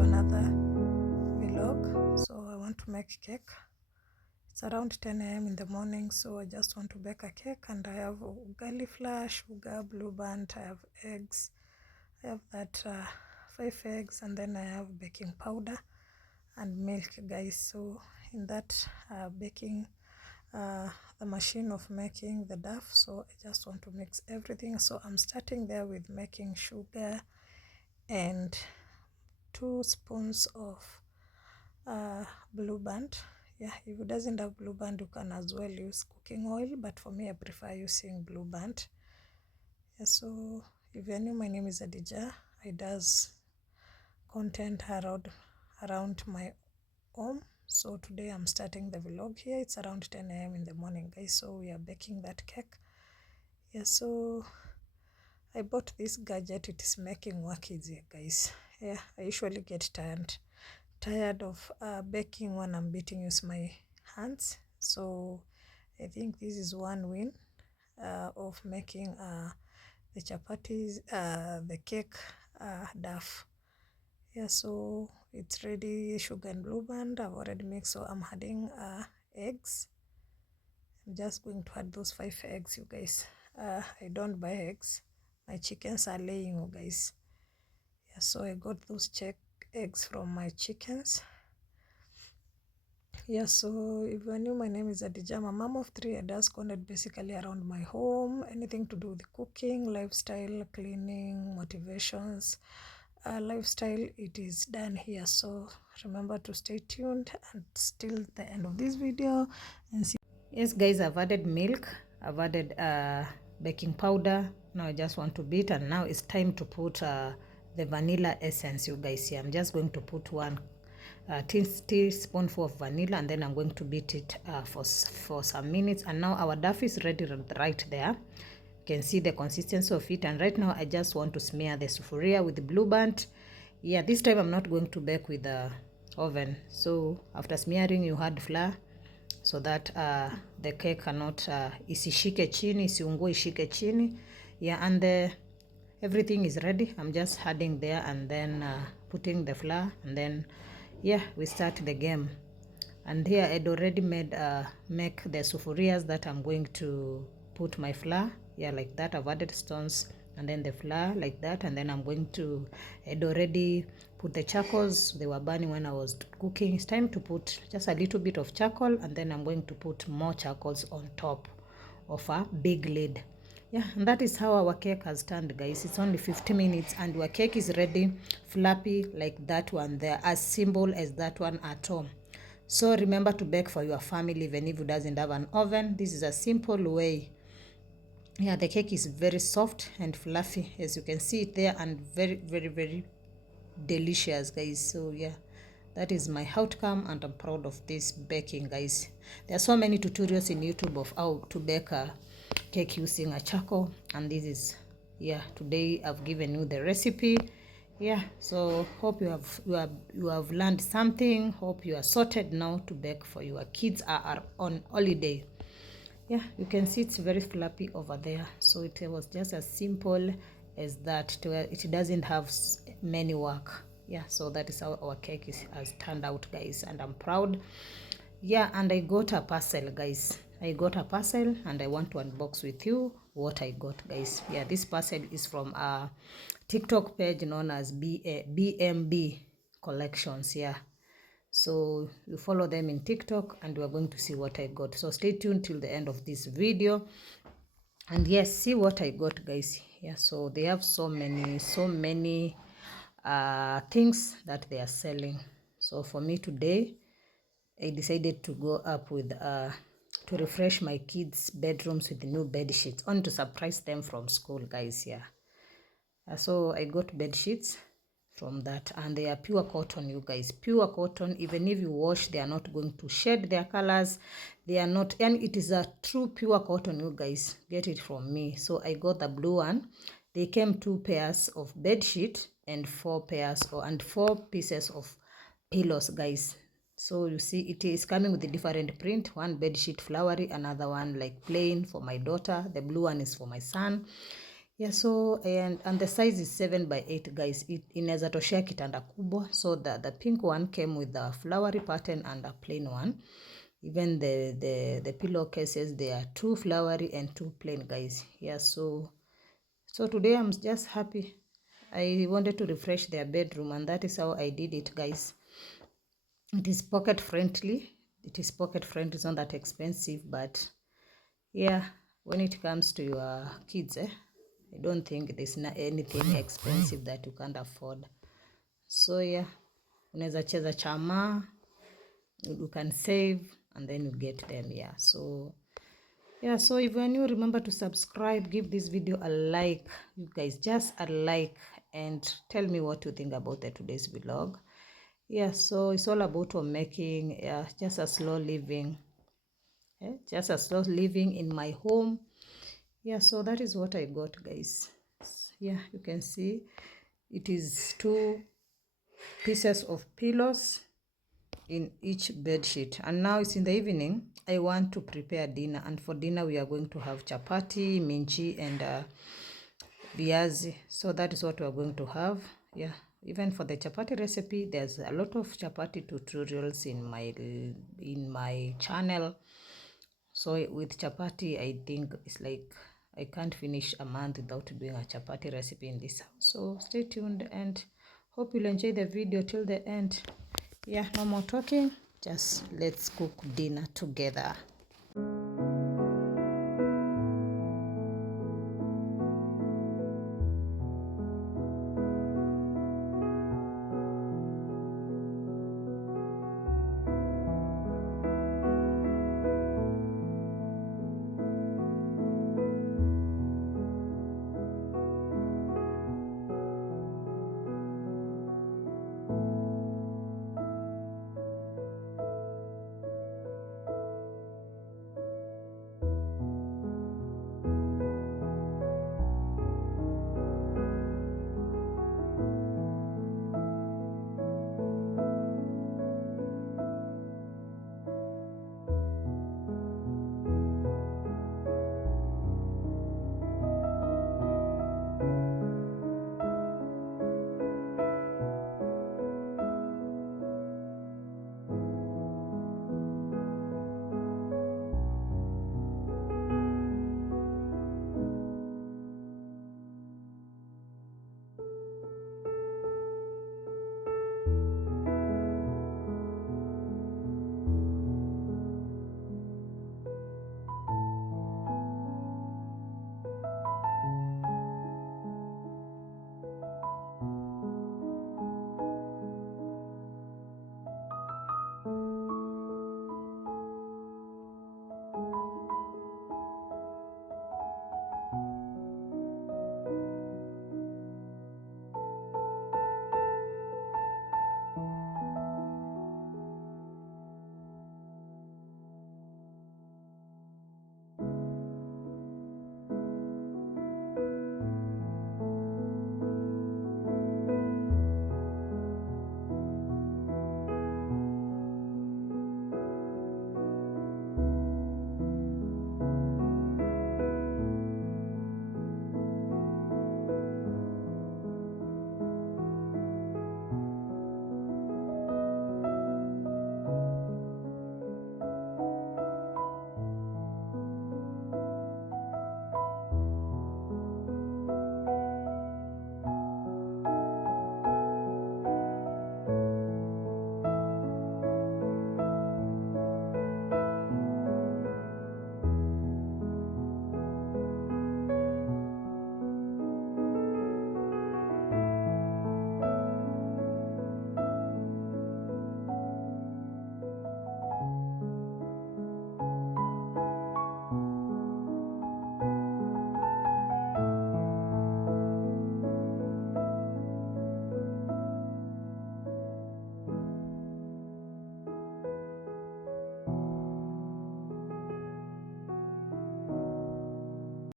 to another vlog. So I want to make cake. It's around 10 a.m. in the morning, so I just want to bake a cake, and I have ugali flour, sugar, blue band, I have eggs. I have that 5 eggs, and then I have baking powder and milk, guys. So in that baking the machine of making the dough, so I just want to mix everything. So I'm starting there with making sugar and 2 spoons of blue band. Yeah, if it doesn't have blue band, you can as well use cooking oil, but for me I prefer using blue band. Yeah, so if you're new, my name is Adija. I does content around my home. So today I'm starting the vlog here. It's around 10 a.m. in the morning, guys. So we are baking that cake. Yeah, so I bought this gadget. It is making work easier, guys. Yeah, I usually get tired of baking when I'm beating use my hands. So I think this is one win of making the chapatis, the cake dough. Yeah, so it's ready. Sugar and blue band I've already mixed, so I'm adding eggs. I'm just going to add those 5 eggs, you guys. I don't buy eggs, my chickens are laying, you guys. Yeah, so I got those eggs from my chickens. Yeah, so if you're new, my name is Adija. I'm a mom of 3. I does content basically around my home, anything to do with cooking, lifestyle, cleaning, motivations, lifestyle, it is done here. So remember to stay tuned and still the end of this video and see. Yes, guys, I've added milk, I've added baking powder. Now I just want to beat, and now it's time to put the vanilla essence, you guys. Here I'm just going to put 1 teaspoonful of vanilla, and then I'm going to beat it for some minutes. And now our dough is ready right there. You can see the consistency of it. And right now I just want to smear the sufuria with the blue band. Yeah, this time I'm not going to bake with the oven. So after smearing, you add flour so that the cake cannot isishike chini, isiungue ishike chini. Yeah, and everything is ready. I'm just adding there and then putting the flour, and then yeah, we start the game. And here I'd already made make the sufurias that I'm going to put my flour. Yeah, like that. I've added stones and then the flour like that, and then I'm going to I'd already put the charcoals. They were burning when I was cooking. It's time to put just a little bit of charcoal, and then I'm going to put more charcoals on top of a big lid. Yeah, and that is how our cake has turned, guys. It's only 50 minutes and our cake is ready, fluffy like that one there, as simple as that one at home. So remember to bake for your family even if it doesn't have an oven. This is a simple way. Yeah, the cake is very soft and fluffy, as you can see it there, and very, very, very delicious, guys. So yeah, that is my outcome, and I'm proud of this baking, guys. There are so many tutorials in YouTube of how to bake a cake using a charcoal, and this is, yeah, today I've given you the recipe. Yeah, so hope you have learned something. Hope you are sorted now to bake for your kids are on holiday. Yeah, you can see it's very fluffy over there. So it was just as simple as that. It doesn't have many work. Yeah, so that is how our cake has turned out, guys, and I'm proud. Yeah, and I got a parcel, guys. I got a parcel and I want to unbox with you what I got, guys. Yeah, this parcel is from a TikTok page known as BMB Collections. Yeah, so you follow them in TikTok and we are going to see what I got. So stay tuned till the end of this video. And yes, see what I got, guys. Yeah, so they have so many things that they are selling. So for me today, I decided to go up with to refresh my kids' bedrooms with new bed sheets, on to surprise them from school, guys. Yeah. So I got bed sheets from that, and they are pure cotton, you guys. Pure cotton. Even if you wash, they are not going to shed their colors. They are not, and it is a true pure cotton, you guys. Get it from me. So I got the blue one. They came 2 pairs of bed sheet and 4 pieces of pillows, guys. So you see it is coming with a different print. One bed sheet flowery, another one like plain for my daughter. The blue one is for my son. Yeah, so and the size is 7 by 8 guys. Inaweza toshea kitanda kubwa. So the pink one came with the flowery pattern and a plain one. Even the pillowcases, they are 2 flowery and 2 plain guys. Yeah, so today I'm just happy. I wanted to refresh their bedroom, and that is how I did it guys. It is pocket friendly. It's not that expensive, but yeah, when it comes to your kids, I don't think there's anything expensive that you can't afford. So yeah, unaweza cheza chama, you can save and then you get them. Yeah, so yeah, so if you're new, remember to subscribe, give this video a like, you guys, just a like, and tell me what you think about today's vlog. Yeah, so it's all about making just a slow living, just a slow living in my home. Yeah, so that is what I got guys. Yeah, you can see it is 2 pieces of pillows in each bed sheet. And now it's in the evening. I want to prepare dinner, and for dinner we are going to have chapati, minchi, and viazi. So that is what we are going to have. Yeah, even for the chapati recipe, there's a lot of chapati tutorials in my channel. So with chapati, I think it's like I can't finish a month without doing a chapati recipe in this house. So stay tuned and hope you'll enjoy the video till the end. Yeah, no more talking, just let's cook dinner together.